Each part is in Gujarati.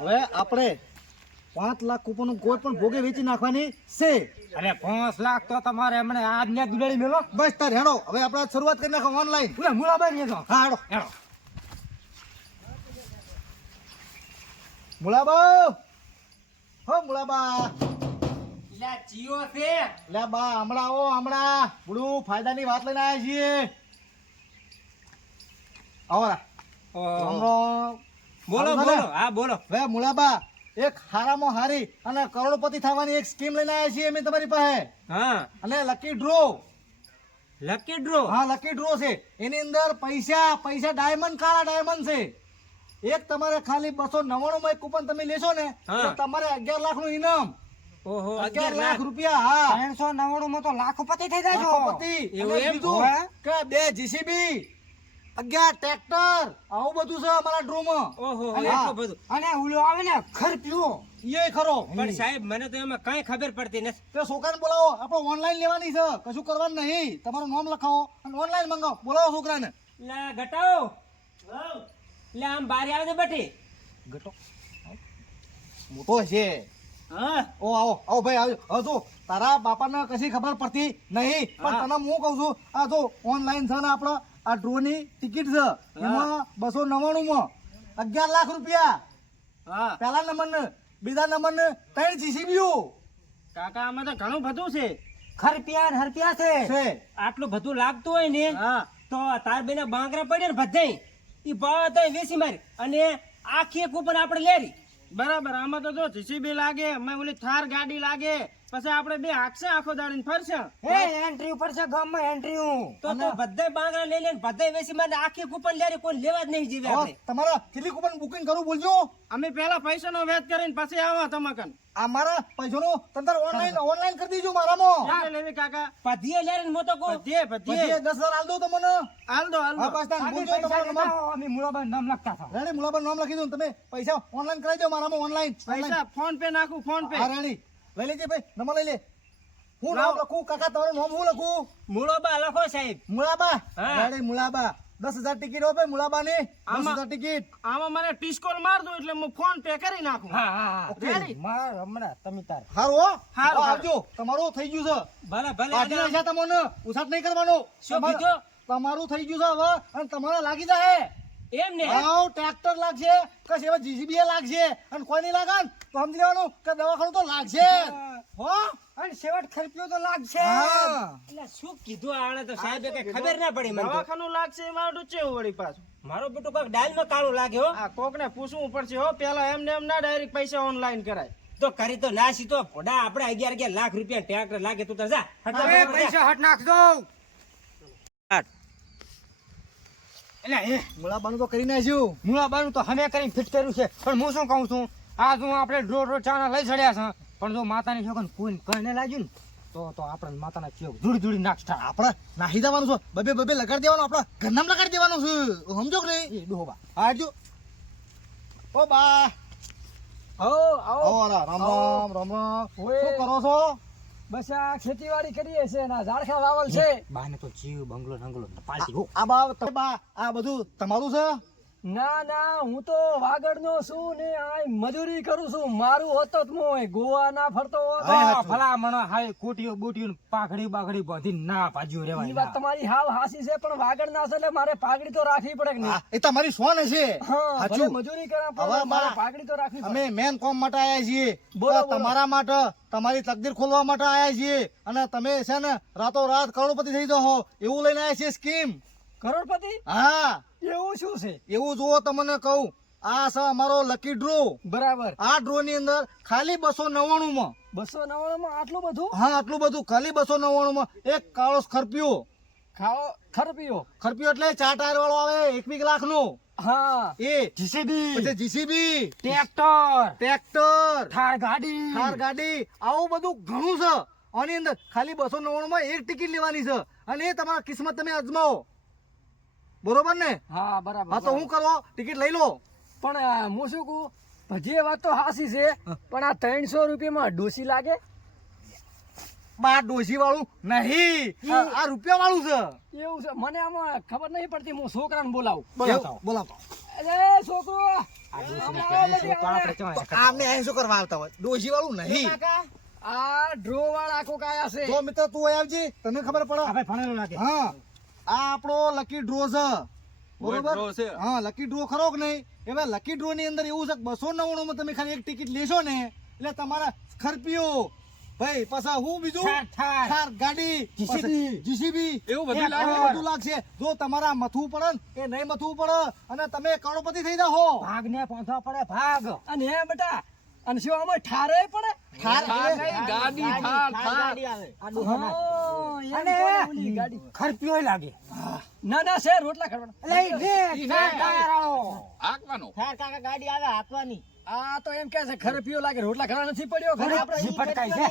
હવે આપણે 5 લાખ કૂપન કોઈ પણ ભોગે વેચી નાખવાની છે. અરે 5 લાખ તો તમારે હમણાં આજને દિવાળી મેલો. બસ તાર હેડો હવે આપણે શરૂઆત કરી નાખો ઓનલાઈન. પૂરા મુળાબાઈ ને તો હા હેડો હેડો. મુળાબા હો મુળાબા લે જીઓ છે. લે બા હમણાં આવો હમણાં બુડું ફાયદાની વાત લઈને આવ્યા છીએ. આવો રા. બોલો બોલો. હા બોલો. હવે મુળાબા એક હારામાં હારી અને કરોડપતિ થવાની એક સ્કીમ લઈને આવ્યા છીએ અમે તમારી પાસે. હા અને લકી ડ્રો. Lucky draw. હા લકી ડ્રો છે. એની અંદર પૈસા ડાયમંડ કાળા ડાયમંડ છે. એક તમારે ખાલી 299 માં એક કૂપન તમે લેશો ને હા. તો તમારે 11 લાખ નું ઇનામ. ઓહો 11 લાખ રૂપિયા. હા 399 માં તો લાખોપતિ થઈ જાય છો. લાખોપતિ. એવું અને એમ? બીજું હોવે. કે 2 જીસીબી 11 ટ્રેક્ટર આવું બધું છે અમારા ડ્રો માં. ઓહો અને એટલું બધું. અને ઓલો આવે ને ખરપ્યો. એ ખરો. પણ સાહેબ મને તો એમાં કઈ ખબર પડતી નથી. તે છોકરાને બોલાવો આપણે ઓનલાઈન લેવાની છે કશું કરવાનું નહીં. તમારું નામ લખાવો અને ઓનલાઈન મંગાવો. બોલાવો છોકરાને. લે ઘટાઓ. લે આમ બારે આવે છે બટી. ગટો મોટો છે. હા ઓ આવો આવો ભાઈ આવજો. હવે જો તારા બાપાને કશી ખબર પડતી નહીં પણ હા. તને હું કહું છું આ જો ઓનલાઈન છે ને આપણે આ ડ્રોની ટિકિટ છે એમાં 299 માં 11 લાખ રૂપિયા. હા પહેલા નંબર ને બીજા નંબર ને 3 જીસીબીઓ કાકા આમાં તો ઘણું બધું છે. ખરપિયા ને હરપિયા છે. છે. આટલું બધું લાગતું હોય ને તો તાર બેના બાંગરા પડે ને બધાય ઈ ભાવ તો વેચી મારી અને આખી કૂપન આપણે લેરી. બરાબર. આમાં તો જો જીસીબી લાગે, ઓલી થાર ગાડી લાગે, પછી આપણે બે હાકશે આખો દાડીને ફરશે. એન્ટ્રી ઉપર છે ગામમાં એન્ટ્રી તો બધાય બાંગરા લઈ લે ને બધાય વેચી મારી આખી કૂપન લેરી. કોઈ લેવા જ નહીં જીવે આપણે. તમારા કેટલી કૂપન બુકિંગ કરું બોલજો. અમે પેલા પૈસાનો વેચ કરીને પછી આવો તમાકન. આ મારા પૈસાનો તંતર ઓનલાઈન કરી દેજો મારામાં. ક્યારે લેવી કાકા? પધીએ લેરી ને મોતો કો બધીએ પછી 10,000 આલ દો તમને. હાલ દો હા પાછા બોલજો તમારું નામ. અમે મુળાબાઈ નામ લખતા હતા. રેડી મુલાબા નામ લખી દો ને તમે પૈસા ઓનલાઈન કરાવી દો મારામાં ઓનલાઈન. પૈસા ફોન પે નાખું, ફોન પે. હા રેડી લઈ લેજે ભાઈ નંબર લઈ લે. હું નામ લખું કાકા તમારું નામ હું લખું? મુળાબા લખો સાહેબ. મુલાબા. હા. રેડી મુલાબા 10,000 ટિકિટ હો ભાઈ મુલાબાની. 10,000 ટિકિટ. આમાં મને ટીસ્કોલ માર દો એટલે હું ફોન પે કરી નાખું. હા હા ઓકે. રેડી? માર હમણાં તમે તાર હારું હો. હારું, હા, આવજો તમારું થઈ ગયું છે. ભલે ભલે આજના છે તમને ઉસાટ નહીં કરવાનો. શું તમારું- કીધું? તમારું થઈ ગયું છે હવે અને તમારે લાગી જાય. એમ ને આવ ટ્રેક્ટર લાગશે કશ એવા જીસીબી લાગશે અને કોઈ નહીં લાગે ને તો સમજી લેવાનું કે દવાખાનું તો લાગશે. હો અને સેવટ ખર્ચ્યો તો લાગશે. હા. એટલે શું કીધું આણે તો સાહેબ કે ખબર ના પડી મને તો. દવાખાનું લાગશે એમાં ડૂચેવું વળી પાછું. મારો બેટો કોક ડાલમાં કાળું લાગે હો. આ કોકને પૂછવું પડશે હો પેલા. એમને એમ ના ડાયરેક્ટ પૈસા ઓનલાઈન કરાય. તો કરી તો ના સીધો ફોડા આપણે 11 લાખ રૂપિયા ટ્રેક્ટર લાગે તું તો જા પૈસા હટ નાખજો. એટલે એ મુલાબાનું તો કરી નાખ્યું. મુળાબાનું તો હમે કરીને ફિટ કર્યું છે પણ હું શું કહું છું આ જો આપણે રોડ ચાના લઈ ચડ્યા છે પણ જો માતાની છોકન કોઈ કને લાગ્યું ને તો આપણે માતાના ચેક જોડી નાખતા આપણે નાહી જવાનું છે બબે લગાડી દેવાનું આપણે ઘરનામ લગાડી દેવાનું છે સમજો કે નહીં? એ ડોબા આવજો. ઓ બા હો આવો ઓ રામ રામ રામ રામ. ઓય. શું કરો છો? બસ આ ખેતીવાડી કરીએ છે ના ઝાડખા વાવલ છે બાને તો જીવ બંગલો નંગલો પાલટી હો. આ બા આ બધું તમારું છે? ના ના હું તો વાગડનો છું ને આ મજૂરી કરું છું. મારું હોત તો હું ગોવા ના ફરતો હોત. હા, ભલા મણો હાય કોટીઓ બોટીઓ પાઘડી બાઘડી બાંધી ના પાજ્યો ઈ રેવાય વાત તમારી હાવ હાસી છે પણ વાગડ ના છે એટલે મારે પાઘડી તો રાખવી પડે કે નહીં? હા, એ તમારી સોન હશે. હા ભલે સાચું. મજૂરી કરવા હવે પડે મારે બા, પાઘડી તો રાખવી પડે. અમે મેન કોમ માટે આયા છીએ. બોલો, તો તમારા માટે તમારી તકદીર ખોલવા માટે આયા છીએ અને તમે છે ને રાતો રાત કરોડપતિ થઈ જાઓ એવું લઈને આયા છીએ સ્કીમ. કરોડપતિ હા એવું શું છે? એવું જુઓ તમને કહું આ છે અમારો લકી ડ્રો. બરાબર. આ ડ્રો ની અંદર ખાલી 299 માં 299 માં આટલું બધું? હા આટલું બધું ખાલી 299 માં એક કાળો ખરપિયો. ખાઓ ખરપીઓ. ખરપિયો એટલે 4 ટાયર વાળો આવે 21 લાખ નો. હા એ જીસીબી પછી જીસીબી ટ્રેક્ટર ટ્રેક્ટર થાર ગાડી થાર ગાડી આવું બધું ઘણું છે. આની અંદર ખાલી 299 માં એક ટિકિટ લેવાની છે અને એ તમારા કિસ્મત તમે અજમાવો. બરોબર ને? હા બરાબર. હા તો હું કરો ટિકિટ લઈ લો. પણ હું શું કહું બધી વાત તો હાસી છે પણ આ 300 રૂપિયામાં ડોસી લાગે? બા ડોસી વાળું નહીં આ રૂપિયા વાળું છે. એવું છે મને આમાં ખબર નહીં પડતી. હું છોકરાને બોલાવું. બોલાવતો અરે છોકરો આ ડોશીને કહેવું તો આપણે ચાલે તો આમને અહીં શું કરવા આવતા હોય ડોશી વાળું નહીં આ ડ્રો વાળા કોક આયા છે. તો મિત્ર તું અહીં આવજે તને ખબર પડે આપણે ભણેલો લાગે હા આ આપણો લકી ડ્રો છે બરોબર હા લકી ડ્રો ખરો કે નહીં એમાં લકી ડ્રો ની અંદર એવું છે કે 299 માં તમે ખાલી એક ટિકિટ લેશો ને એટલે તમારા ખરપીઓ ભાઈ પાછા હું બીજું ઠાર. ઠાર ગાડી જીસીબી એવું બધું લાગશે જો તમારા મથવું પડે ને એ નહીં મથવું પડે અને તમે કરોડપતિ થઈ જાઓ ભાગને પહોંચવા પડે ભાગ અને હે બેટા અને શું આમાં ઠારે પડે ઠાર ગાડી આ ડોહાના. હા, એમ અને કોને ઓલી ગાડી ખરપીઓય લાગે ના ના છે રોટલા ખાવાના. એટલે ઈ રે ટાયરાળો. આ તો એમ કે છે ખરપીઓ લાગે રોટલા ખાવા નથી પડ્યો ઘરે આપણે. ઈ ફટકાય છે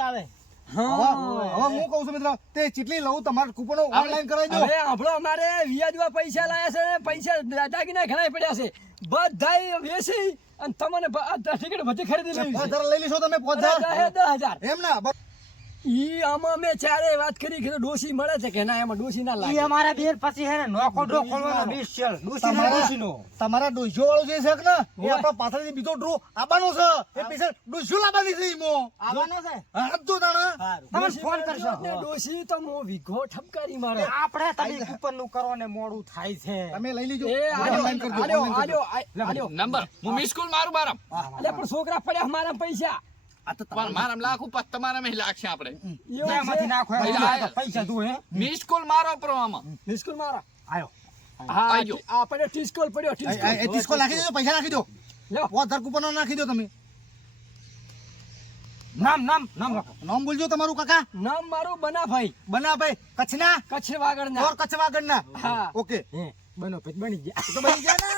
હવે હું કહું છું મિત્ર તે ચીટલી લઉં તમારે કૂપનો ઓનલાઈન કરાવી દો હવે આપણો અમારે વ્યાજમાં પૈસા લાયા છે ને પૈસા દાગીના ઘણા પડ્યા છે બધાય વેચી અને તમને ટિકિટ બધી ખરીદી લેવી છે. 5000 લઈ લીધો તમે 5000 10,000 એમ ના ઈ આમાં મેં ચારે વાત કરી કે ડોશી મળે છે કે ના એમાં ડોશી ના ઈ લાગે. અમારા બેર પછી હે ને નોખો ડ્રો ખોલવાનો બિસ્યલ ડોશીનો તમારા ડોશીઓ વાળો જે છે ને એ આપણા પાછળથી બીજો ડ્રો આવવાનો છે એ પૈસા ડોશીઓ લાવવાની છે ઈમો આવવાનો છે હા તો તાણે તમે ફોન કરશો ને ડોશી તો મો વિઘો ઠપકારી મારે. આપણે તમે કૂપન નું કરો ને મોડું થાય છે તમે લઈ લીજો એ ઓનલાઈન કરી દો online કરી દો. આલ્યો નંબર હું મિસ કોલ મારું મારામ એટલે પણ છોકરા પડ્યા મારા પૈસા આ તો પણ મારામ લાખ ઉપર તમારા મેં લાગશે આપણે એવું એમાંથી છે. નાખો પૈસા તું હે મિસ કોલ મારો પ્રમાણમાં મિસ્કુલ મારા આયો હા આજો. આ પડ્યો ટીસ્કોલ પડ્યો એ ટીસ્કો નાખી દેજો પૈસા નાખી દો લ્યો. 5000 કૂપનો નાખી દો તમે નામ લખો નામ બોલજો તમારું કાકા નામ મારું બનાભાઈ બનાભાઈ કચ્છના કચ્છ વાગડના. ઓર કચ્છ વાગડના હા. ઓકે હે બનો પછી બની ગયા તો બની જાય ને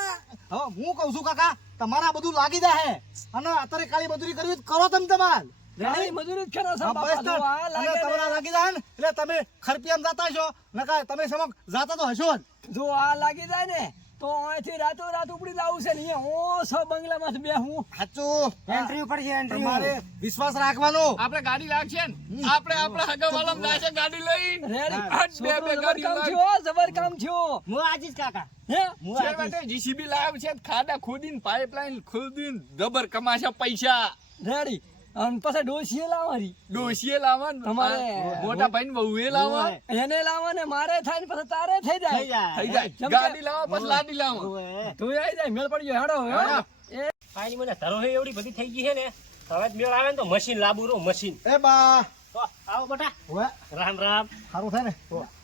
હવે હું કહું છું કાકા તમારા બધું લાગી જાય અને અત્યારે કાળી મજૂરી કરવી હોય તો કરો તમે તમાર કાળી મજૂરી જ કરો છો હા, બાપા. બસ જો તો. આ અને લાગે તમારા ને. લાગી જાય ને એટલે તમે ખરપિયામ જાતા છો નકા તમે સમક જાતા તો હશો જ જો આ લાગી જાય ને તો અહીંથી રાતો રાત ઉપડી જવું છે ને અહીંયા ઓ સો બંગલામાં બે હું સાચું એન્ટ્રી ઉપર છે એન્ટ્રી તમારે વિશ્વાસ રાખવાનો આપણે ગાડી લાગશે ને આપણે હગા વાળા જાય ગાડી લઈ રેડી હટ, બે છોકરો ગાડી જબર કામ લાગ. થયો જબર કામ થયો હું આજીશ કાકા હે છે માટે જીસીબી લાવ છે ખાડા ખોદીને પાઇપલાઇન ખોદીને જબર કમાશે પૈસા રેડી અને પછી ડોશીએ લાવવાની ડોશીએ લાવવા ને તમારે- મોટા ભાઈ વહુએ લાવવા એને લાવવાને મારે થાય ને પછી તારે થઈ જાય થઈ જાય કેમ કે- ગાડી લાવવા પછી લાડી લાવવા તું આવી જાય મેળ પડી ગયો હેડો હેડો. એ પાણી મને ધરો હે એવડી બધી થઈ ગઈ છે ને હવે જ મેળ આવે ને તો મશીન લાવું રો મશીન એ બા તો આવો બેટા હવે રામ રામ સારું થાય ને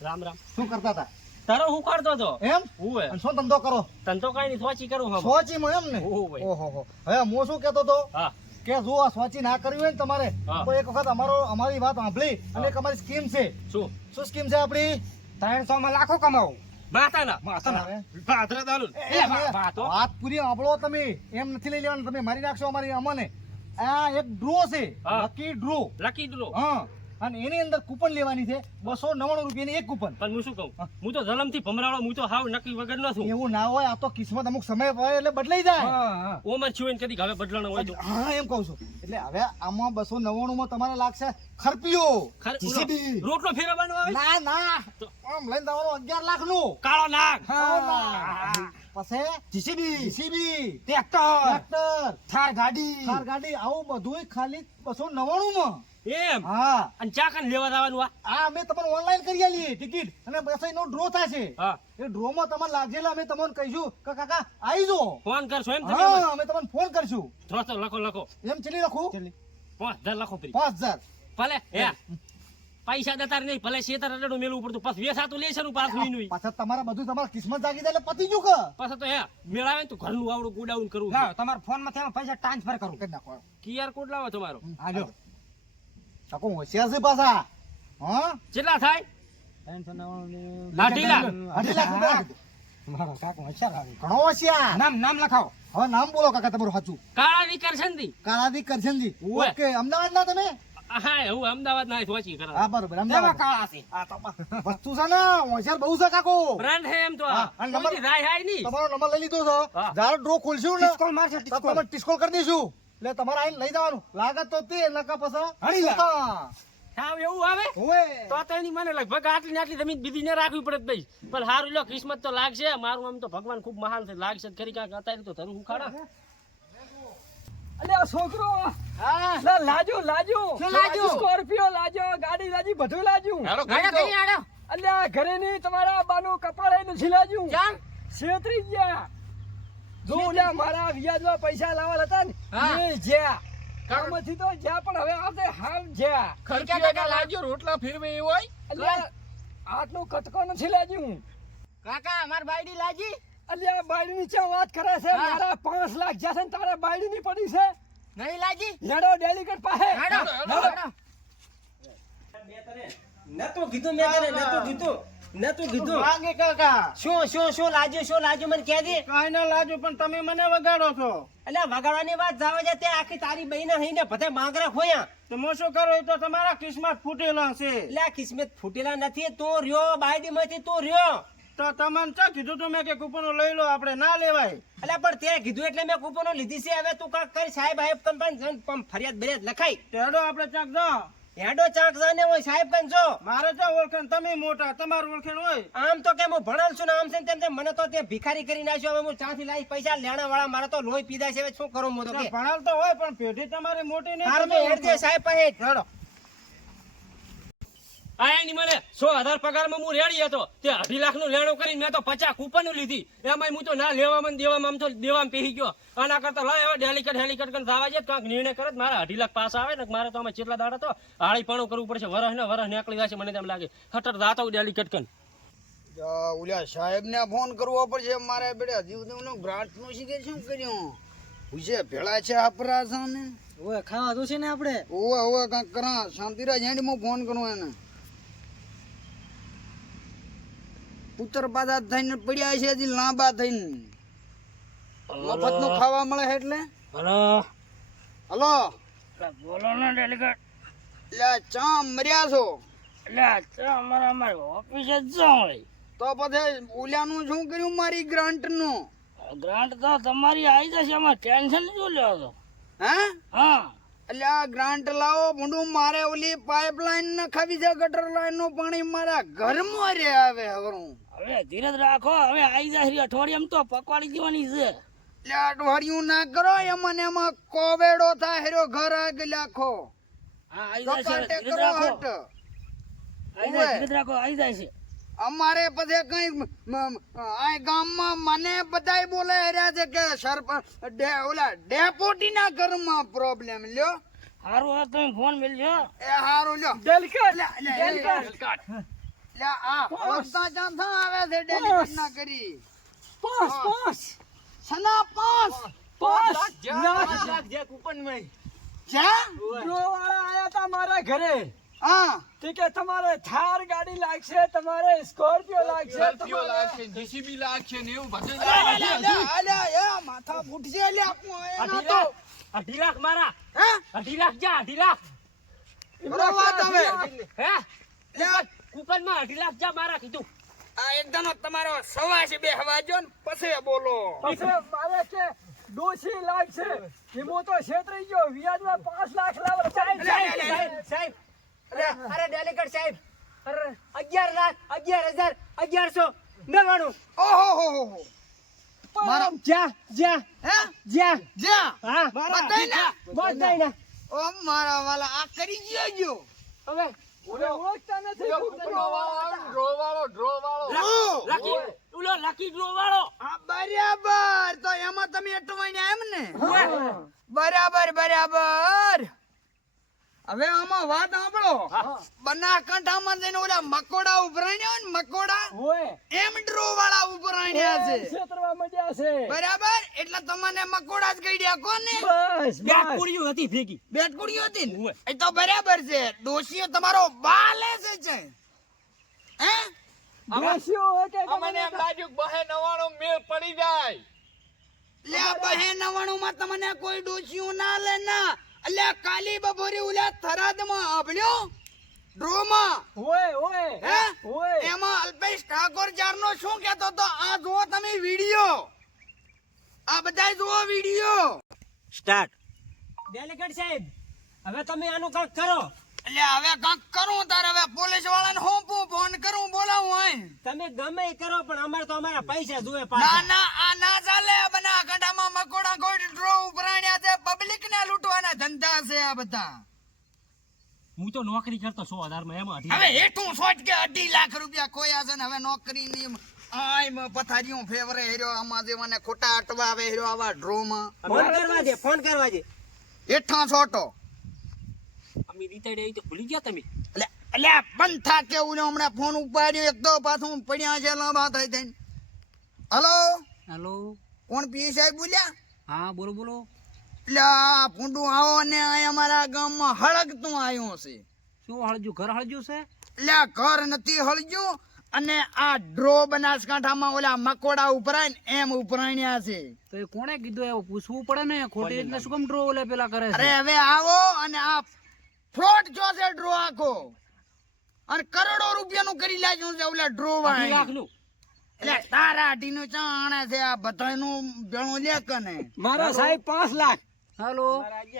રામ રામ શું કરતા હતા ધરો હું કરતો તો એમ ઓવે અને શું ધંધો કરો તને કઈ નહીં સોચી કરું હમ સોચીમાં એમ ને ઓવે. ઓહો હવે હું શું કહેતો હતો હા કે જો આ સોચી ના કરવી હોય ને તમારે હા. તો એક વખત અમારી વાત સાંભળી અને એક અમારી સ્કીમ છે શું શું સ્કીમ છે આપણી 300 માં લાખો કમાવું માતાના હવે ભાદરા દારૂ એ વાતો. વાત પૂરી સાંભળો તમે એમ નથી લઈ લેવાનું તમે મારી નાખશો અમારી અમને આ એક ડ્રો છે હા. લકી ડ્રો લકી ડ્રો હા અને એની અંદર કૂપન લેવાની છે 299 રૂપિયાની એક કૂપન પણ હું શું કહું હું તો જન્મથી ભમરાળો હું તો હાવ નક્કી વગર નો છું એવું ના હોય આ તો કિસ્મત અમુક સમય હોય એટલે બદલાઈ જાય ઓમર છું એને કદી હવે બદલાણો હોય તો હા એમ કહું છું એટલે હવે આમાં 299 માં તમારે લાગશે ખરપીઓ ખરે- GCB. રોટલો ફેરવવાનો આવે ના ના આમ લઈને જવાનું 11 લાખ નું કાળો નાગ પછી જીસીબી ટ્રેક્ટર ટ્રેક્ટર થાર ગાડી કાર ગાડી આવું બધું ખાલી 299 માં એમ હા અને ચા કાન લેવા જવાનું આ અમે તમને ઓનલાઈન કરી આલીએ ટિકિટ અને પછી નો ડ્રો થશે હા એ ડ્રો માં તમને લાગેલા અમે તમને કહીશું કે કાકા આવી જો ફોન કરશો એમ તમે હા અમે તમને ફોન કરશું થોડો લખો લખો એમ ચલી રાખું 5000 લખો પ્રી 5000 ભલે હે પૈસા દેતા નહીં ભલે શેતર અડડું મેલું પડતું પછી વેસાતું લેશે નું પાછું ઈનું પાછા તમારા બધું તમારા કિસ્મત જાગી જાય એટલે પતી ગયું કે પાછા તો હે મેળાવે ને તો ઘરનું આવડું કુડાઉન કરવું લાવ તમારા ફોન માંથી આમાં પૈસા ટ્રાન્સફર કરું કરી નાખો QR કોડ લાવો તમારો આજો કાકો હોશિયાર છે પાછા હા કેટલા થાય 399 લાઠી લાખ 2.5 લાખ રૂપિયા મારો કાકો હોશિયાર આવે ઘણો હોશિયાર નામ લખાવો હવે નામ બોલો કાકા તમારું સાચું કાળા વિકરશનથી કાળાદી કરશનજી ઓવે. ઓકે અમદાવાદ ના તમે હા હું અમદાવાદ ના સોચી કરા હા બરોબર એમાં અમદાવાદ કાળા છે આ તો વસ્તુ છે ને હોશિયાર બહુ છે કાકો બ્રાન્ડ હે એમ તો હા, અને નંબર- કોઈથી રાય હાય નહીં તમારો નંબર લઈ લીધો છે હા. જ્યારે ડ્રો ખોલશું ને ટિસ્કોલ મારશે તો ટિસ્કોલ તમે ટિસ્કોલ કરી દઈશું એટલે તમારે આઈને લઈ જવાનું લાગત તો તે નકા પછી હળી લા. હા. હાવ એવું આવે ઓય તો એની મને લગભગ આટલી ને આટલી જમીન બીજી ને રાખવી પડે ભાઈ પણ હારું લ્યો કિસ્મત તો લાગશે મારું આમ તો ભગવાન ખૂબ મહાન છે લાગશે ખરી કાંક અત્યારે તો ધરું ઉખાડા અલે આ છોકરો હા લા લાજો લાજો શું લાજો? સ્કોર્પિયો લાજો ગાડી લાજી બધું લાજ્યું ગાડા કઈ આડો અલે આ ઘરે ની તમારા બાનું કપાળે નથી લાજ્યું ચાલ છેતરી ગયા જો ઓલા મારા વ્યાજમાં પૈસા લાવવા હતા ને હા. એ જ્યાં કામથી તો જ્યાં પણ હવે આપણે હાલ જ્યાં ખર્ચા કાકા લાજો રોટલા ફેરવે એવું હોય અલ્યા આટલું કટકો નથી લાજ્યું કાકા અમાર બાયડી લાજી અલ્યા બાયડી ની ચા વાત કરે છે હા. મારા 5 લાખ જ્યાં છે ને તારા બાયડી ની પડી છે નહીં લાજી હેડો ડેલિકેટ પાસે હેડો હેડો નતું કીધું મેં તને નતું કીધું વાગે કાકા શું લાજ્યું મને કહે દે કાઈ ના લાજો પણ તમે મને વગાડો છો એટલે વગાડવાની વાત જાવ છે તે આખી તારી બહેન હઈને બધે માંગરા ખોયા તો મો શું કરો એ તો તમારા કિસ્મત ફૂટેલા છે એટલે આ કિસ્મત ફૂટેલા નથી તો રહ્યો બાયડી માંથી તો રહ્યો તો તમને ચા કીધું તું મેં કે કૂપનો લઈ લો આપણે ના લેવાય એટલે પણ તે કીધું એટલે મેં કૂપનો લીધી છે હવે તું કાક કરી સાહેબ કંપની ફરિયાદ બરિયાદ લખાઈ તેડો આપણે ચાક જાઓ હેડો ચાક જાને હોય સાહેબ કન જો મારે તો ઓળખાણ તમે મોટા તમારું ઓળખાણ હોય આમ તો કે હું ભણેલ છું ને આમ છે ને તેમ મને તો તે ભિખારી કરી નાખ્યો હવે હું ચાથી લાવી પૈસા લેણા વાળા મારા તો લોહી પીધા છે હવે શું કરું હું તો કે ભણાલ તો હોય પણ પેઢી તમારી મોટી નહીં હાર મેં હેડ દે સાહેબ પાસે હેડો આ એની મને 100,000 પગારમાં હું રેડી હતો તે 2.5 લાખનું લેણું કરીને મેં તો 50 કૂપન લીધી એમાં હું તો ના લેવામાં ને દેવામાં આમ તો દેવામાં પેહી ગયો આના કરતા લાય હવે ડેલિકેટ હેલિકેટ કરીને દાવા છે કાંક નિર્ણય કરે તો મારા 2.5 લાખ પાસ આવે ને મારે તો આમાં કેટલા દાડા તો હાળી પણ કરવું પડશે વરસ ને વરસ નીકળી જશે મને તેમ લાગે હટર દાતો ડેલિકેટ કન ઓલા સાહેબ ને ફોન કરવો પડશે મારે બેટા જીવનું ગ્રાન્ટ નું શીખે શું કર્યું પૂછે ભેળા છે આપરા ને ઓય ખાવા તો છે ને આપણે ઓવે ઓવે કાંક કરા શાંતિરાજ હેડી માં ફોન કરું એને પુત્ર પાછા થઈને પડ્યા છે હજી લાંબા થઈને મફત નું ખાવા મળે છે એટલે હલો બોલો ને ડેલિકેટ લે ચા મર્યા છો એટલે અમારા અમારી ઓફિસે જ જાઉં તો પછી ઓલાનું શું કર્યું મારી ગ્રાન્ટ નું ગ્રાન્ટ તો તમારી આવી જશે એમાં ટેન્શન શું લ્યો છો હે હા એટલે આ ગ્રાન્ટ લાવો ભૂંડું મારે ઓલી પાઇપલાઇન ન ખાવી છે ગટર લાઈન નું પાણી મારા ઘરમાં રે આવે હવરું હવે ધીરજ રાખો હવે આવી જાય અઠવાડિયામાં તો પકવાડી દેવાની છે એટલે અઠવાડિયું ના કરો એમાં ને એમાં કોવેડો થાય હેરો ઘર આગળ લાખો હા આવી જાય કપાટે છે ધીરજ કરો રાખો હટ આવી જાય ધીરજ રાખો આવી જાય છે અમારે પછી કઈ આ ગામમાં મને બધાય બોલે રહ્યા છે કે સરપંચ ઓલા ડેપોટી ના ઘરમાં પ્રોબ્લેમ લ્યો સારું હવે તમે ફોન મેલજો એ હારું લ્યો ડેલિકેટ લે આ વખતા ચાંથા આવે છે ડેલિકેટ ના કરી પાંચ સના 5 લાખ જ્યાં ડ્રો વાળા આયા તા મારા ઘરે હા તે કે તમારે થાર ગાડી લાગશે તમારે સ્કોર્પિયો લાગશે માથા ફૂટશે લે આપું એના 2.5 તો લાખ 2.5 લાખ મારા હે 2.5 લાખ જા 2.5 લાખ બરો વાત હવે હે લે કૂપન માં 2.5 લાખ જા મારા કીધું આ એકદમ તમારો સવાશે બે હવાજો ને પછી બોલો પછી મારે કે ડોસી લાગશે એમો તો છેતરી ગયો વ્યાજમાં 5 લાખ લાવો સાહેબ અરે ડેલિકેટ સાહેબ અરે 11 લાખ 11,000 ઓહો હો હો મારા જ્યાં હે જ્યાં હા બતાઈ ના ઓ મારા વાલા આ કરી ગયો હવે ઓળખતા નથી લકી ઉલો લકી ડ્રો વાળો આ બરાબર તો એમાં તમે અટવાઈને એમ ને બરાબર હવે આમાં વાત સાંભળો બનાસકાંઠામાં જઈને ઓલા મકોડા ઉભરાણ્યા હોય ને મકોડા હોય એમ ડ્રો વાળા ઉભરાણ્યા છે છેતરવા માંડ્યા છે બરાબર એટલે તમને મકોડા જ કઈડ્યા કોને બસ બે કુડીઓ હતી ભેગી બેટકુડીઓ હતી ને એ તો બરાબર છે ડોશીઓ તમારો બાલે છે હે ડોસીઓ હોય કે લે આ 299 માં તમને કોઈ ડોશીઓ ના લે ના અલ્યા કાલી બપોરે ઓલા થરાદમાં આભળ્યો ડ્રોમાં હોય હે હોય એમાં અલ્પેશ ઠાકોર ચારનો શું કહેતો તો આ જુઓ તમે વિડિયો આ બધાય જુઓ વિડિયો સ્ટાર્ટ ડેલિકેટ સાહેબ હવે તમે આનું કાંઈક કરો એટલે હવે કાંક કરું તારે હવે પોલીસ વાળાને હું ફોન કરું બોલાવું હોય તમે ગમે ઈ કરો પણ અમારે તો અમારા પૈસા જોવે ના પાછા ના આ ના ચાલે બનાસકાંઠામાં મકોડા કોઈ ડ્રો ઉપરાણ્યા છે પબ્લિક ને લૂંટવાના ધંધા છે આ બધા હું તો નોકરી કરતો 100,000 માં એમાં હવે હેઠું સોટ કે 2.5 લાખ રૂપિયા ખોયા છે ને હવે નોકરી ની પથારીઓ ફેવરે હેર્યો આમાં જેવાને ખોટા અટવા આવે હેર્યો આવા ડ્રો માં ફોન કરવા દે હેઠા સોટો અમે રીતાડે આવી તો ભૂલી ગયા તમે એટલે બંધ થા કેવું ને હમણાં ફોન ઉપાડ્યો એક તો પાછું પડ્યા છે લાંબા થઈ થઈને હલો હેલો કોણ પી સાહેબ બોલ્યા હા બોલો બોલો એટલે આ ભૂંડું આવો ને આ અમારા ગામમાં હળગતું આવ્યું છે શું હળજુ ઘર હળજુ છે એટલે આ ઘર નથી હળજ્યું અને આ ડ્રો બનાસકાંઠામાં ઓલા મકોડા ઉપરાય ને એમ ઉપરાણ્યા છે તો એ કોણે કીધું એવું પૂછવું પડે ને ખોટી રીતના શું કેમ ડ્રો ઓલે પેલા કરે અરે છે હવે આવો અને આ ફ્રોડ જો છે ડ્રો આખો અને કરોડો રૂપિયાનું કરી લાગ્યું છે ઓલા ડ્રો 2 વાળા લાખનું એટલે તારા અઢીનું ચાણે છે આ બધાનું ભેણું લે કને મારા સાહેબ 5 લાખ હેલો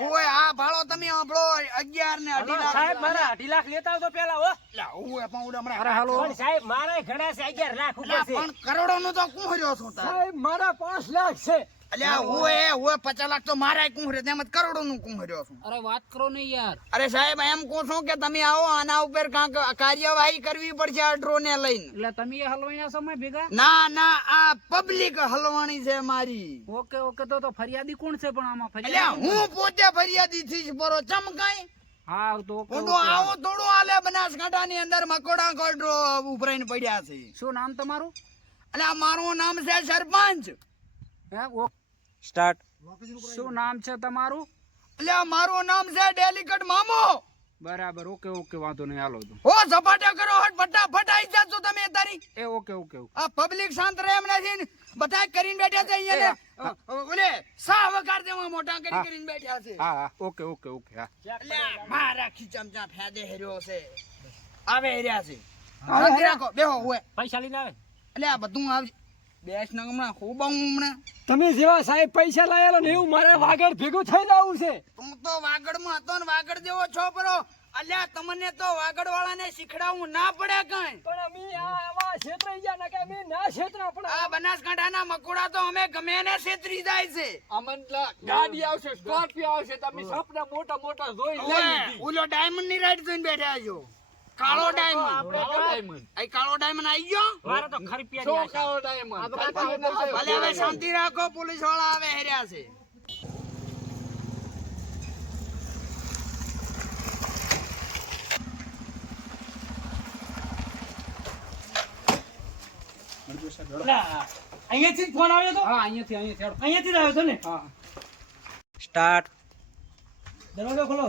ઓય આ ભાળો તમે આપણો 11 ને 2.5 લાખ સાહેબ મારા 2.5 લાખ લેતા આવતો પેલા હો એટલે ઓય પણ ઓલા હમણાં અરે હાલો પણ સાહેબ મારા ઘણા છે 11 લાખ ઉપર એટલે છે પણ કરોડોનું તો કુંહર્યો છું તાર સાહેબ મારા 5 લાખ છે અલ્યા ઓય 50 લાખ તો મારા કુંહર્યો તેમ જ કરોડોનું કુંહર્યો છું અરે વાત કરો ને યાર અરે સાહેબ એમ કહું છું કે તમે આવો આના ઉપર કાંક કાર્યવાહી કરવી પડશે આ ડ્રો ને લઈને એટલે તમે એ હલવાઈના સમય ભેગા ના ના આ પબ્લિક હલવાણી છે મારી ઓકે ઓકે તો ફરિયાદી કોણ છે પણ આમાં એટલે ફરિયાદી હું પોતે ફરિયાદી થઈશ બરો ચમકાઈ હા તો ઓકે ઊંડો આવો થોડું હાલે બનાસકાંઠાની અંદર મકોડા કોડરો ઉપરાઈને પડ્યા છે શું નામ તમારું એટલે આ મારું નામ છે સરપંચ હે સ્ટાર્ટ શું નામ છે તમારું એટલે આ મારું નામ છે ડેલિકેટ મામો બરાબર ઓકે ઓકે વાંધો નહીં હાલો તો હો ઝપાટા કરો હટ ફટાફટ આવી જાજો તમે તારી એ ઓકે ઓકે ઓકે આ પબ્લિક શાંત રહે એમ નથી બધા કરીને બેઠા છે અહીંયા ઓલે સા વગાર દેવા મોટા કરીને બેઠા છે હા હા ઓકે ઓકે ઓકે હા એટલે મારા ખીચમચા ફેદે હેર્યો છે આવે હેર્યા છે શાંતિ રાખો બેહો હોય પૈસા લઈને આવે એટલે આ બધું આવશે બેસ ના હમણાં ખૂબ હમણાં તમે જેવા સાહેબ પૈસા લાયેલો ને એવું મારે વાગડ ભેગું થઈ લાવું છે તું તો વાગડમાં હતો ને વાગડ જેવો છોકરો અલ્યા તમને તો વાગડ વાળાને શીખડાવવું ના પડે કઈ પણ અમે આવા ક્ષેત્રે ગયા ને કે અમે ના ક્ષેત્ર પણ આ બનાસકાંઠાના મકોડા તો અમે ગમે એને છેતરી જાય છે ગાડી આવશે સ્કોર્પિયો આવશે તમે સપના મોટા મોટા જોઈ ઓય, ઓલો ડાયમંડ ની રાઈડ જોઈને બેઠા છો કાળો ડાયમંડ આ કાળો ડાયમંડ આવી ગયો મારે તો ખરપિયાની આશા. ભલે હવે શાંતિ રાખો પોલીસ વાળા આવે હેર્યા છે અહીંયાથી જ ફોન આવ્યો તો હા અહીંયાથી અહીંયાથી જ આવ્યો તો ને હા સ્ટાર્ટ દરવાજો ખોલો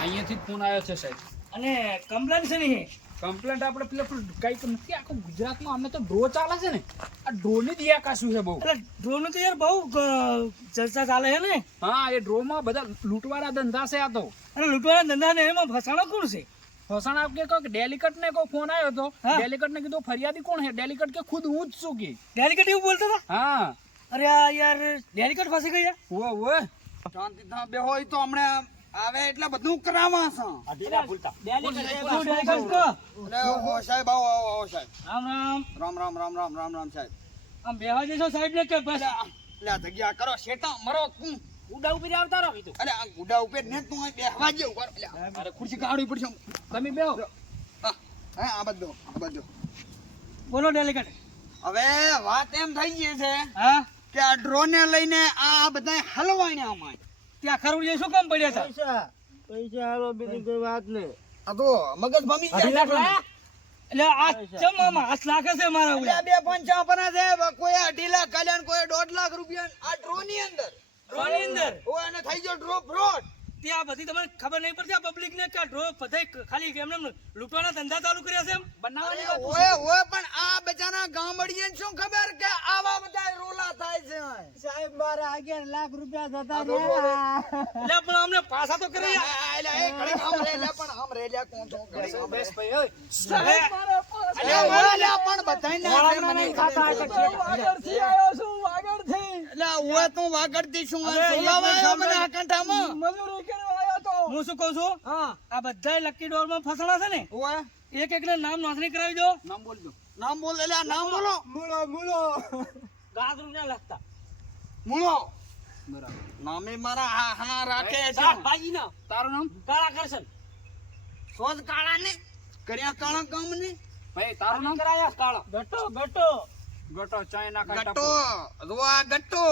અહીંયાથી જ ફોન આવ્યો છે સાહેબ અને કમ્પ્લેન છે નહીં કમ્પ્લેન્ટ આપણે પેલા કઈક નથી આખું ગુજરાતમાં અમને તો ડ્રો ચાલે છે ને આ ડ્રોની જ કાશું છે બહુ એટલે ડ્રોન તો યાર બહુ ચર્ચા ચાલે છે ને હા એ ડ્રોમાં બધા લૂંટવાના ધંધા છે આ તો અને લૂંટવાના ધંધા ને એમાં ફસાણો કોણ છે ફસાણ આપકે કોઈક ડેલિકેટ ને કોઈ ફોન આવ્યો તો હા. ડેલિકેટ ને કીધું ફરિયાદી કોણ છે ડેલિકેટ કે ખુદ હું જ છું કે ડેલિકેટ એવું બોલતો હતો હા અરે આ યાર ડેલિકેટ ફસી ગયા ઓવે શાંતિ થા બેહો ઈ તો હમણાં આવે એટલે બધું કરાવવા છે ડેલિકેટ તો એટલે ઓ સાહેબ આવો આવો આવો સાહેબ રામ રામ રામ રામ રામ રામ રામ રામ સાહેબ આમ બેહવા જશો સાહેબ ને કે બસ એટલે આ જગ્યા કરો શેટા મરો તું ઉડા ઉપર આવતા રહો કીધું અરે આ ગુડા ઉપર ને તું અહીં બેહવા જેવું કર એટલે અરે ખુરશી કાઢવી પડશે તમે બેહો હા આ બધો બોલો ડેલિકેટ હવે વાત એમ થઈ ગઈ છે હા કે આ ડ્રોન ને લઈને આ બધા હલવાણ્યા અમાય ત્યાં ખરું શું કામ પડ્યા હતા પૈસા હાલો બીજી કોઈ વાત નહીં આ તો મગજ ભમી અઢી લાખ જાય લાયા? એટલે આ ચમ આમાં 8 લાખ છે મારા એટલે ઉડા બે પંચાપના છે કોઈ 2.5 લાખ કલ્યાણ કોઈ 1.5 લાખ રૂપિયા આ ડ્રો ની અંદર ડ્રોની અંદર ઓ એને થઈ ગયો ડ્રો ફ્રોડ ત્યાં બધી તમને ખબર નહીં પડતી આ પબ્લિક ને કે ડ્રો બધાય ખાલી એમને લૂંટવાના ધંધા ચાલુ કર્યા છે એમ બનાવવાની વાત ઓએ ઓએ પણ આ બચાના ગામડિયાને શું ખબર કે આવા બધા રોલા થાય છે સાહેબ મારા 11 લાખ રૂપિયા જતા એટલે પણ અમને પાછા તો કરી એટલે એ ઘડી આમ રે લે પણ આમ રે લે કોણ છો ઘડી આમ રે એટલે એટલે ઓલે પણ બધાયને છે મને વાગડથી આવ્યો છું વાગડથી એટલે ઓએ તું વાગડતી શું સોલાવા આવ્યો મને આ કંઠામાં મજૂરી કરવા આવ્યો તો હું શું કહું છું હા આ બધા લકી ડોર માં ફસાણા છે ને ઓય એક એક ને નામ નોંધણી કરાવી દો. નામ બોલ એટલે આ નામ બોલો. મૂળો ગાજરું ના લખતા મૂળો નામે મારા હા રાખે છે. શાકભાજી ના તારું નામ કાળા કરશન સોજ કાળા ને કર્યા કાળા કામ ને ભાઈ તારું નામ કરાયા કાળા ગટો ગટો ગટો ચાઇના ગટ્ટો રોઆ ગટ્ટો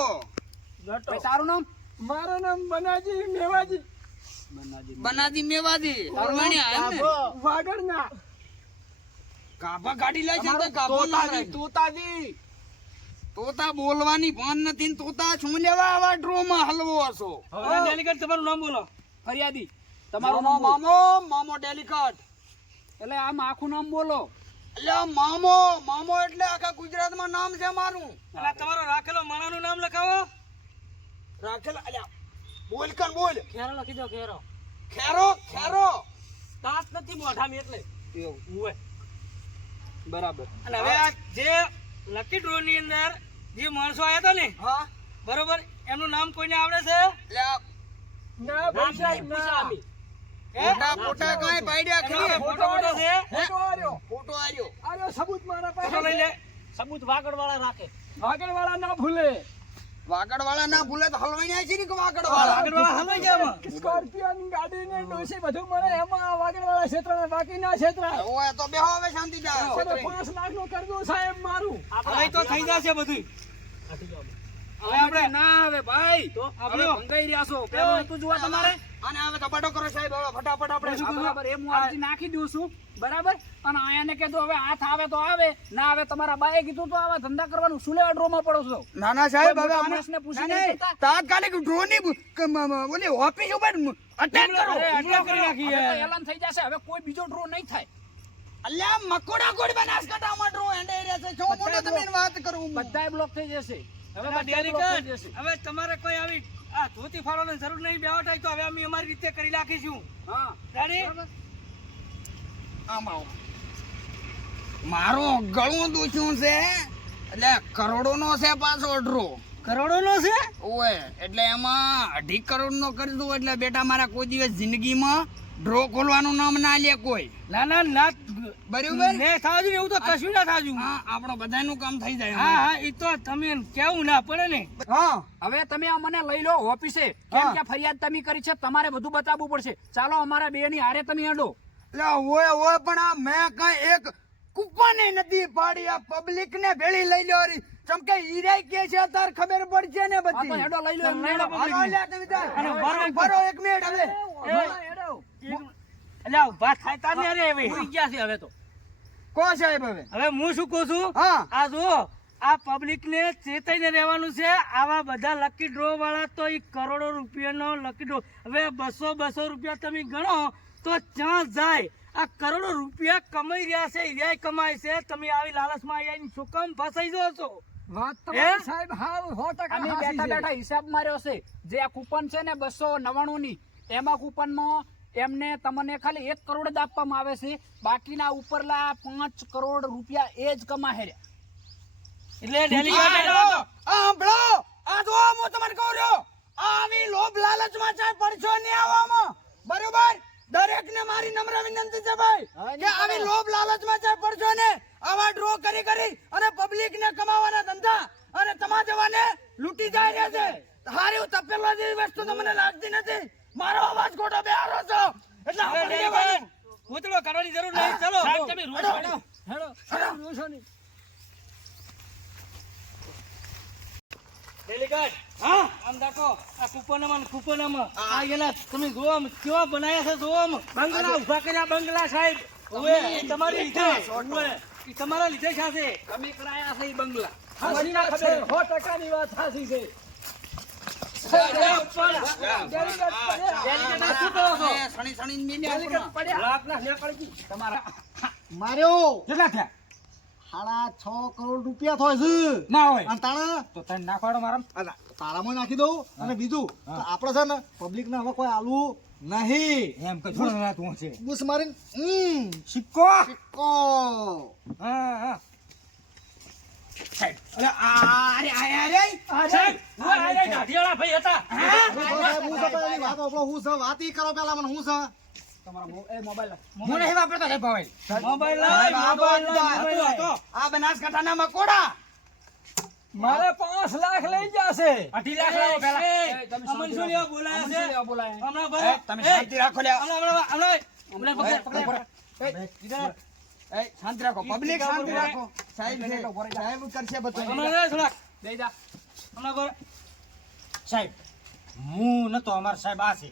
ભાઈ તારું નામ મારું નામ બનાજી મેવાજી બનાદી મેવાદી પરવાણ્યા એમ ને વાગડના ગાભા ગાડી લઈ છે તો ગાભો ના રહે. તોતા બોલવાની ભાન નથી ને તોતા શું લેવા આવા ડ્રો માં હલવો હશો. હવે ડેલિકેટ તમારું નામ બોલો. ફરિયાદી તમારું મામો નામ બોલો. મામો ડેલિકટ એટલે આમ આખું નામ બોલો. એટલે મામો મામો એટલે આખા ગુજરાતમાં નામ છે મારું. એટલે તમારો રાખેલો માણાનું નામ લખાવો. રાખેલા અલ્યા બોલ કર બોલ. ખેરો લખી દો ખેરો ખેરો ખેરો તાસ નથી મોઢામાં એટલે ઉવે. બરાબર. અને હવે આ જે લકી ડ્રો ની અંદર જે માણસો આયા હતા ને હા બરોબર એમનું નામ કોઈને આવડે છે? અલ્યા ના નામ ભાઈ નહીં પૂછ્યા અમે. મોટા મોટા કાંઈ પાડ્યા ખરી ફોટો ફોટો છે. ફોટો આર્યો ફોટો આવ્યો આર્યો સબૂત મારા ફોટો પાસે લઈ લે. સબૂત વાગડવાળા રાખે વાગડવાળા ના ભૂલે વાગડવાળા ના ભૂલે તો હલવાઈ છે ને કે વાગડવાળા આગળ વાળા હલવાઈ ગયા આમાં. સ્કોર્પિયો ની ગાડી ને ડોસી બધું મળે એમાં વાગડવાળા ક્ષેત્ર ને બાકી ના ક્ષેત્ર ઓય તો બેહો હવે શાંતિ જા હવે 5 લાખ નું કરજો સાહેબ મારું હવે તો થઈ જશે બધું. હવે આપણે ના આવે ભાઈ તો આપણે ભંગાઈ રહ્યા છો. પેલું નતું જોવા તમારે. અને હવે તો બડો કરો સાહેબ હવે ફટાફટ આપણે શું કીધું? બરાબર એ હું અરજી નાખી દઉં છું બરાબર અને આયાને કીધું હવે હાથ આવે તો આવે ના આવે તમારા બાએ કીધું તો આવા ધંધા કરવાનું શું લેવા ડ્રો માં પડો છો ના ના સાહેબ હવે મોટા અમે માણસને પૂછી ના, નહીં નહીં, તાત્કાલિક ડ્રોની ઓલી ઓફિસ ઉપર અટેક કરો અરે, હુમલો કરી નાખીએ. હવે તો એલાન થઈ જશે હવે કોઈ બીજો ડ્રો નહીં થાય અલ્યા મકોડા કોડ બનાસકાંઠામાં ડ્રો હેન્ડે રહ્યા છે છો મોટો તમે વાત કરું બધાય બ્લોક થઈ જશે હવે હવે બધાય block થઈ ડેલિકેટ, જશે. હવે તમારે કોઈ આવી આ ધોતી ફાળવાની જરૂર નહીં. બેહો થાય તો હવે અમે અમારી રીતે કરી નાખીશું. હા રેડી? આમ આવો મારો ગળું દુખ્યું છે એટલે કરોડો નો છે પાછો ડ્રો કરોડોનો છે? ઓય એટલે એમાં 2.5 કરોડ નો કરજો એટલે બેટા મારા કોઈ દિવસ જિંદગીમાં ડ્રો ખોલવાનું નામ ના લે કોઈ ના ના ના બરાબર ને થાજુ ને એવું તો કશું ના થાજુ. હા આપણો બધાનું કામ થઈ જાય હા હા એ તો તમે કેવું ના પડે ને. હા હવે તમે આ મને લઈ લો ઓફિસે કેમ કે ફરિયાદ તમે કરી છે તમારે બધું બતાવવું પડશે ચાલો અમારા બે ની હારે તમે અડો એટલે ઓય પણ આ મેં કઈ એક કૂપને નથી પાડી આ પબ્લિક ને ભેળી લઈ લો રી ચમકે ઈરાય કે છે તાર ખબર પડશે ને આ તો બધી હેડો લઈ લો એમને લઈ લો. હેડો. હાલો લ્યા તમે તાર. અને બરો- બરો એક મિનિટ હવે હેડો. એટલે ઉભા થાય તાર ને અરે હવે થઈ ગયા છે હવે તો. કો સાહેબ હવે હવે હું શું કહું છું હા આ જો આ પબ્લિક ને ચેતાઈને રહેવાનું છે. આવા બધા લકી ડ્રો વાળા તો ઈ કરોડો રૂપિયાનો લકી ડ્રો હવે 200 રૂપિયા તમે ગણો તો ક્યાં જાય? આ કરોડો રૂપિયા કમાઈ રહ્યા છે એ કમાય છે. તમે આવી લાલચમાં આવીને શું કામ ફસાઈ જાઓ છો? વાત હે? તમારી સાહેબ હાવ 100% અમે સાચી બેઠા છે. બેઠા હિસાબ માર્યો છે જે આ કૂપન છે ને 299 ની એમાં કૂપનમાં એમને તમને ખાલી 1 કરોડ જ આપવામાં આવે છે બાકીના ઉપરલા 5 કરોડ રૂપિયા એ જ કમાહે રહ્યા. એટલે ડેલિકેટ સાંભળો આ જો હું તમને કહું રહ્યો આવી લોભ લાલચમાં ચાય પડશો નહીં આવવામાં બરોબર દરેક ને મારી નમ્ર વિનંતી છે ભાઈ કે આવી લોભ લાલચમાં ચાય પડશો ને આવા ડ્રો કરી કરી અને પબ્લિક ને કમાવાના ધંધા અને તમારા જવાને લૂંટી જાય રહ્યા છે હારી તપેલો જેવી વસ્તુ તમને લાગતી નથી મારો અવાજ ખોટો બેહારો છો એટલે હવે આપણે ડેલિકેટ કહેવાનું. પૂતળો કરવાની જરૂર નહીં. ચલો સાહેબ તમે રોજ હેડો. હેડો સાહેબ રોશો નહીં. ડેલિકેટ હા આમ રાખો આ કૂપનમાં આ એના તમે જોવો આમ કેવા બનાયા છે જોવો આમ બંગલા ઉભા કર્યા બંગલા સાહેબ ઓએ એ તમારી લીધે ઓએ એ તમારા લીધે છે આ છે. તમે કરાયા છે ઈ બંગલા સાચી વાત છે 100% ની વાત સાચી છે ડેલિકેટ મારા શું કહો છો? હાથે સણી સણીને મીંડ્યા આપણને. લાખ ના નેકળી ગઈ. તમારા માર્યો કેટલા થયા 6.5 કરોડ રૂપિયા થાય છે ના હોય અને તાણા તો તને નાખવાડો મારા અલા, તારામાં નાખી દઉં અને બીજું કે આપણે છે ને પબ્લિક ને હવે કોઈ આલવું નહીં. એમ કે છોડ ના તું છે બુસ મારીને સિક્કો સિક્કો. હા હા અરે આ અરે સાહેબ, હું આ દાઢીવાળા ભાઈ હતા. સાહેબ, હું તો પેલી વાત આ તો આપણો હું છે વાત ઈ કરો પેલા મને હું છે તમારા મોબાઈલ હું નહીં વાપરતો સાહેબ ભાઈ મોબાઈલ લાય, મોબાઈલ લાય. આ બનાસકાંઠાના મકોડા મારે 5 લાખ લઈ જશે 2.5 લાખ લાવો પેલા અમન શું લેવા બોલાયા છે? હમણાં ભરે. તમે શાંતિ રાખો લ્યા હમણાં પકડ. એ શાંતિ રાખો પબ્લિક શાંતિ રાખો સાહેબ છે સાહેબ કરશે બધું હમણાં રે થોડાક. દઈ જા હમણાં ભરે. સાહેબ હું નતો અમાર સાહેબ આ છે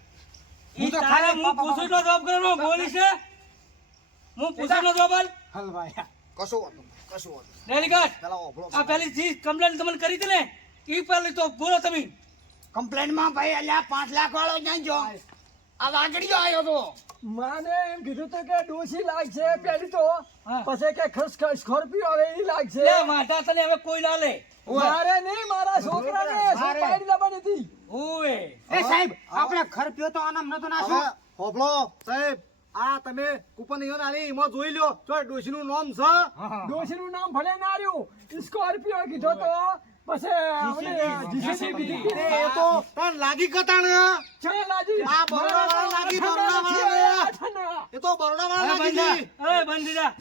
ઈ તારે હું પૂછું એટલો જવાબ કરવાનો બોલી છે? હું પૂછું એટલો જવાબ આલ. હલવાઈ કશું વાતું કશું વાતું ડેલીગેટ, પેલા ઓભળો આ પેલી ચીજ કમ્પ્લેન તમને કરી હતી ને ઈ પહેલી તો બોલો તમે. કમ્પ્લેન માં ભાઈ અલ્યા 5 લાખ વાળો જાણજો આ વાગડીયો આવ્યો તો માને એમ કીધું તો કે ડોશી લાગશે પેલી તો હા. પછી કે સ્કોર્પિયો આવે એની લાગશે લે માથા તને હવે કોઈ ના લે. મારે નહીં મારા છોકરાને સોપારી લાવવાની હતી ઓએ એ સાહેબ આપણે ખરપ્યો તો આનામ નતો હવે નાખ્યો હોભળો સાહેબ આ તમે કૂપન ઈયોને આલી એમાં જોઈ લ્યો તો ડોશીનું નામ છે ડોશીનું નામ ભલે ના રહ્યું સ્કોર્પિયો કીધો તો પછી જીસીબી કીધી એ તો પણ લાગી કતાણ ચાલ લાજી આ બરોડા વાળા લાગી બરોડા વાળા એ તો બરોડા વાળા લાગી જી બંધ જા.